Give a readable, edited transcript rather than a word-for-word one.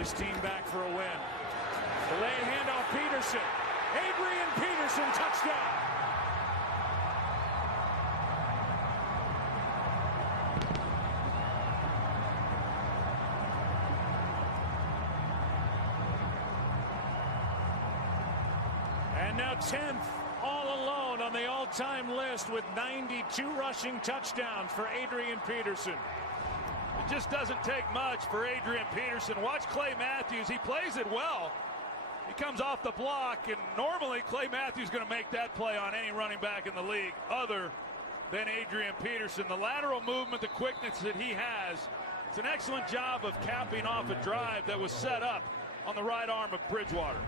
his team back for a win. Delayed handoff, Peterson. Adrian Peterson, touchdown. And now 10th all alone on the all-time list with 92 rushing touchdowns for Adrian Peterson. It just doesn't take much for Adrian Peterson. Watch Clay Matthews. He plays it well. He comes off the block, and normally Clay Matthews is going to make that play on any running back in the league other than Adrian Peterson. The lateral movement, the quickness that he has, it's an excellent job of capping off a drive that was set up on the right arm of Bridgewater.